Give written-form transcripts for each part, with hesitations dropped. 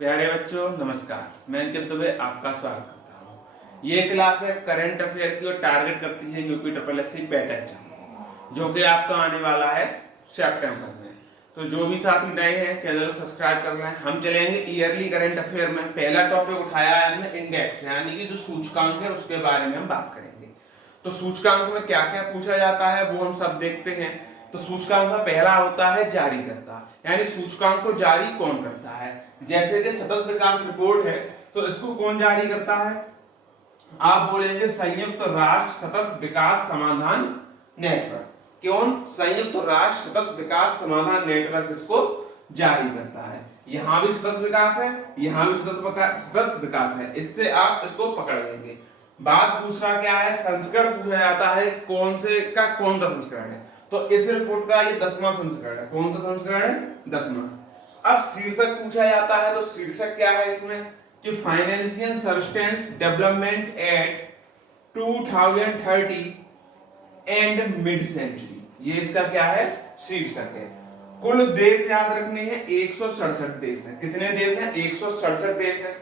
प्यारे बच्चों नमस्कार। मैं अंकित दुबे आपका स्वागत करता हूँ। ये क्लास है करंट अफेयर की और टारगेट करती है UP triple S C PET exam जो कि आपका आने वाला है सितंबर में। तो जो भी साथी नए हैं चैनल को सब्सक्राइब कर लें। हम चलेंगे ईयरली करंट अफेयर में। पहला टॉपिक उठाया है हमने इंडेक्स यानी कि जो सूचकांक है उसके बारे में हम बात करेंगे। तो सूचकांक में क्या क्या पूछा जाता है वो हम सब देखते हैं। तो सूचकांक का पहला होता है जारीकर्ता यानी सूचकांक को जारी कौन करता है। जैसे कि सतत विकास रिपोर्ट है तो इसको कौन जारी करता है? आप बोलेंगे संयुक्त राष्ट्र सतत विकास समाधान नेटवर्क। कौन? संयुक्त राष्ट्र सतत विकास समाधान नेटवर्क इसको जारी करता है। यहां भी सतत विकास है, यहां भी सतत विकास है। इससे आप इसको पकड़ लेंगे। बात दूसरा क्या है, संस्करण पूछा जाता है कौन से का कौन सा संस्करण है। तो इस रिपोर्ट का ये 10वां संस्करण है। कौन सा संस्करण है? 10वां। अब शीर्षक पूछा जाता है तो शीर्षक क्या है इसमें कि financial sustenance development at 2030 and mid century. ये इसका क्या है? शीर्षक है। कुल देश याद रखने हैं 167 देश हैं। कितने देश हैं? 167 देश हैं।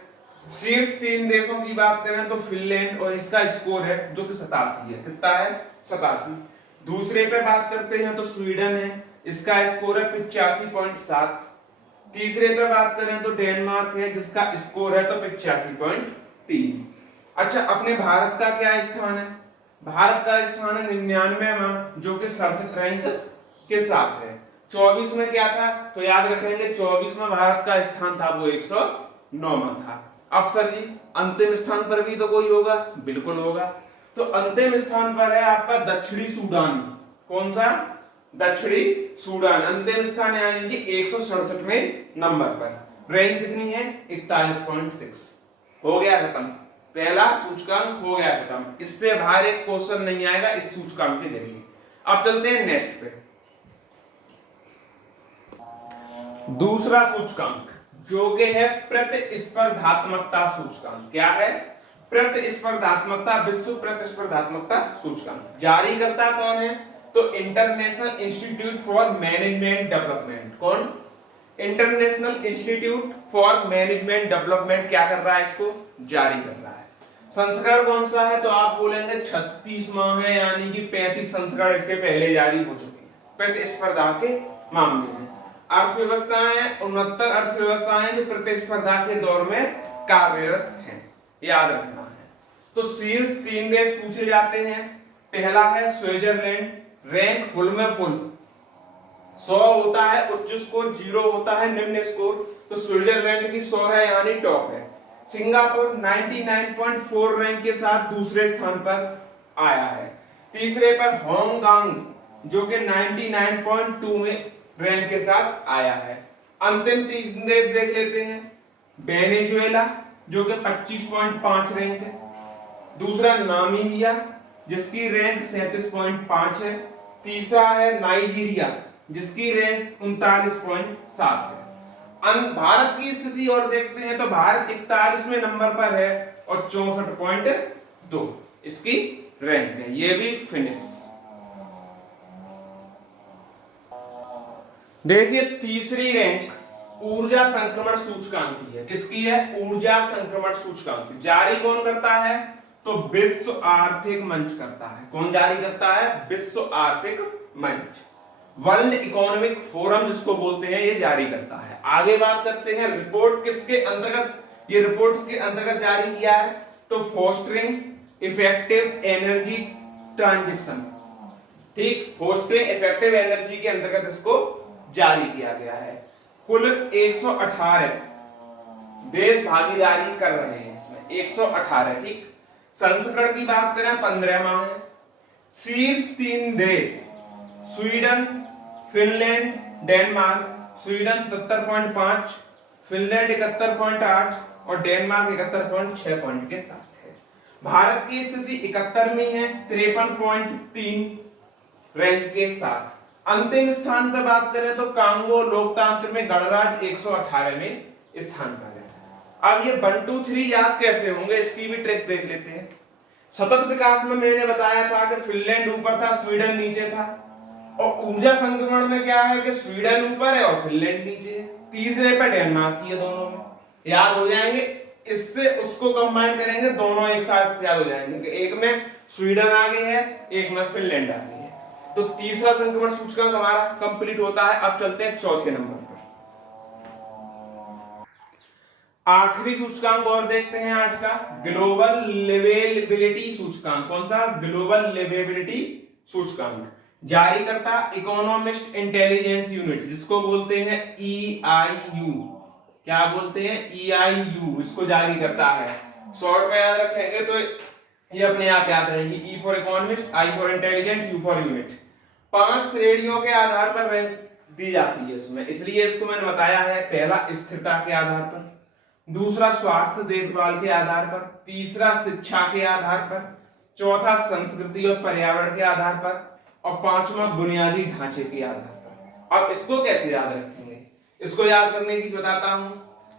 शीर्ष 3 देशों की बात करें तो फिनलैंड और इसका स्कोर है जो कि 87 है। कितना है? 87। दूसरे पे बात करते हैं तो स्वीडन है, इसका स्कोर है 85.7। तीसरे पे बात करें तो डेनमार्क है जिसका स्कोर है तो 85.3। अच्छा, अपने भारत का क्या स्थान है? भारत का स्थान है 99वां जो कि 67 रैंक के साथ है। 24 में क्या था? तो याद रखेंगे 24 में भारत का स्थान था वो 109वां था। अब सर जी अंतिम स्थान पर भी तो कोई होगा? बिल्कुल होगा। तो अंतिम स्थान पर है आपका दक्षिणी सूडान। कौन सा? दक्षिणी सूडान अंतिम स्थान यानी कि 167वें नंबर पर। रैंक कितनी है? 41.6। हो गया खत्म। पहला सूचकांक हो गया खत्म। इससे बाहर एक क्वेश्चन नहीं आएगा इस सूचकांक के जरिए। अब चलते हैं नेक्स्ट पे। दूसरा सूचकांक जो कि है प्रतिस्पर्धात्मकता सूचकांक। क्या है? प्रतिस्पर्धात्मकता, विश्व प्रतिस्पर्धात्मकता सूचकांक। जारी करता कौन है? तो International Institute for Management Development. कौन? International Institute for Management Development क्या कर रहा है? इसको जारी कर रहा है। संस्करण कौन सा है? तो आप बोलेंगे 36वां है यानी कि 35 संस्करण इसके पहले जारी हो चुके हैं प्रतिस्पर्धा के मामले में। अर्थव्यवस्थाएं 69 अर्थव्यवस्थाएं जो प्रतिस्पर्धा के दौर में कार्यरत हैं, याद रखना है। तो शीर्ष 3 देश पूछे जाते हैं। पहला है स्विट्जरलैंड, रैंक फुल में फुल 100 होता है उच्च स्कोर, 0 होता है निम्न स्कोर। तो स्विट्जरलैंड की 100 है यानी टॉप है। सिंगापुर 99.4 रैंक के साथ दूसरे स्थान पर आया है। तीसरे पर हांगकांग जो कि 99.2 में रैंक के साथ आया है। अंतिम 3 देश देख लेते हैं। वेनेजुएला जो कि 25.5 रैंक है। दूसरा नामीबिया जिसकी रैंक 37.5 है। तीसरा है नाइजीरिया जिसकी रैंक 39.7 है। भारत की स्थिति और देखते हैं तो भारत 41वें नंबर पर है और 64.2 इसकी रैंक है। ये भी फिनिश। देखिए तीसरी रैंक ऊर्जा संक्रमण सूचकांक की है। किसकी है? ऊर्जा संक्रमण सूचकांक। जारी कौन करता है? तो विश्व आर्थिक मंच करता है। कौन जारी करता है? विश्व आर्थिक मंच, वर्ल्ड इकोनॉमिक फोरम जिसको बोलते हैं, ये जारी करता है। आगे बात करते हैं रिपोर्ट किसके अंतर्गत, ये रिपोर्ट के अंतर्गत जारी किया है तो फोस्टरिंग इफेक्टिव एनर्जी ट्रांजिशन। ठीक, फोस्टरिंग इफेक्टिव एनर्जी के अंतर्गत इसको जारी किया गया है। कुल 118 देश भागीदारी कर रहे हैं इसमें, 118। ठीक, संस्करण की बात करें 15वां है। शीर्ष 3 देश Sweden, Finland, Denmark. Sweden 77.5, Finland 71.8 और डेनमार्क 71.6 पॉइंट के साथ है। भारत की स्थिति 71वीं है 53.3 रैंक के साथ। अंतिम स्थान पर बात करें तो कांगो लोकतंत्र में गणराज्य 118वें स्थान पर है। अब ये 1 2 3 याद कैसे होंगे इसकी भी ट्रिक देख लेते हैं। सतत विकास में मैंने बताया था कि फिनलैंड ऊपर था, स्वीडन नीचे था। और ऊर्जा संक्रमण में क्या है कि स्वीडन ऊपर है और फिनलैंड नीचे है। तीसरे पे डेनमार्क की है दोनों में। याद हो जाएंगे, इससे उसको कंबाइन करेंगे, दोनों एक साथ याद हो जाएंगे। एक में स्वीडन आगे है, एक में फिनलैंड आगे है। तो तीसरा संक्रमण सूचकांक हमारा कंप्लीट होता है। अब चलते हैं चौथे नंबर पर। आखिरी सूचकांक और देखते हैं आज का, ग्लोबल लिवेबिलिटी सूचकांक। कौन सा? ग्लोबल लिवेबिलिटी सूचकांक। जारी करता इकोनॉमिस्ट इंटेलिजेंस यूनिट, जिसको बोलते हैं EIU। क्या बोलते हैं? EIU। इसको जारी करता है। शॉर्ट में याद रखेंगे तो ये अपने आप याद रहेंगी। E for economist, I for intelligent, U for unit. 5 श्रेणियों के आधार पर रैंक दी जाती है इसमें, इसलिए इसको मैंने बताया है। पहला स्थिरता के आधार पर, दूसरा स्वास्थ्य देखभाल के आधार पर, तीसरा शिक्षा के आधार पर, चौथा संस्कृति और पर्यावरण के आधार पर, और पांचवा बुनियादी ढांचे के आधार पर। अब इसको कैसे याद रखेंगे? इसको याद करने की बताता हूं।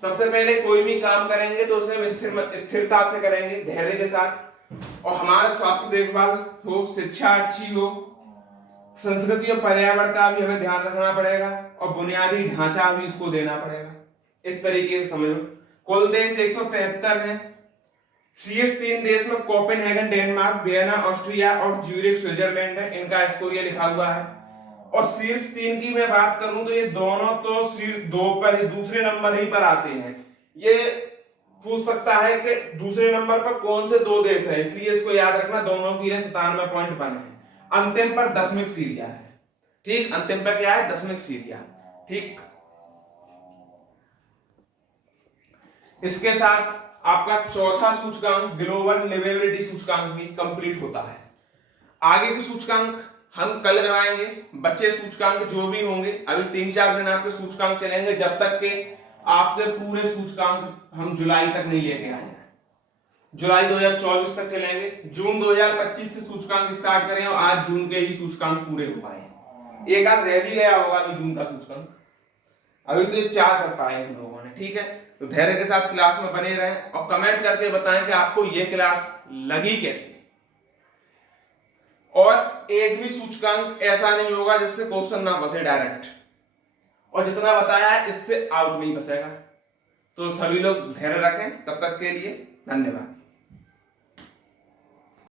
सबसे पहले कोई भी काम करेंगे तो उसे हम स्थिरता से करेंगे, धैर्य के साथ, और हमारा स्वास्थ्य देखभाल हो, शिक्षा अच्छी हो, संस्कृति और पर्यावरण का भी हमें ध्यान रखना पड़ेगा, और बुनियादी ढांचा भी इसको देना पड़ेगा। इस तरीके से समझो। कुल देश 173 हैं। शीर्ष 3 देश में कोपेनहेगन डेनमार्क, वियना ऑस्ट्रिया और ज्यूरिख स्विट्जरलैंड है। इनका स्कोर ये लिखा हुआ है। और शीर्ष 3 की मैं बात करूं तो ये दोनों तो शीर्ष 2 पर ही, दूसरे नंबर ही पर आते हैं। ये पूछ सकता है कि दूसरे नंबर पर कौन से 2 देश है, इसलिए इसको याद रखना। दोनों की 97 पॉइंट बने हैं। अंतिम पर दशमिक सीरिया है। ठीक, अंतिम पर क्या है? दशमिक सीरिया। ठीक, इसके साथ आपका चौथा सूचकांक ग्लोबल लिवेबिलिटी सूचकांक भी कंप्लीट होता है। आगे के सूचकांक हम कल कराएंगे। बचे सूचकांक जो भी होंगे, अभी 3-4 दिन आपके सूचकांक चलेंगे, जब तक के आपके पूरे सूचकांक हम जुलाई तक नहीं लेके आए हैं। जुलाई 2024 तक चलेंगे। जून 2025 से सूचकांक स्टार्ट करें, और आज जून के ही सूचकांक पूरे हो पाए। एक आध रह भी गया होगा अभी जून का सूचकांक, अभी तो 4 कर पाए हम लोगों ने। ठीक है, तो धैर्य के साथ क्लास में बने रहें, और कमेंट करके बताएं कि आपको ये क्लास लगी कैसी। और एक भी सूचकांक ऐसा नहीं होगा जिससे क्वेश्चन ना फंसे डायरेक्ट, और जितना बताया है इससे आउट नहीं फंसेगा। तो सभी लोग धैर्य रखें। तब तक के लिए धन्यवाद।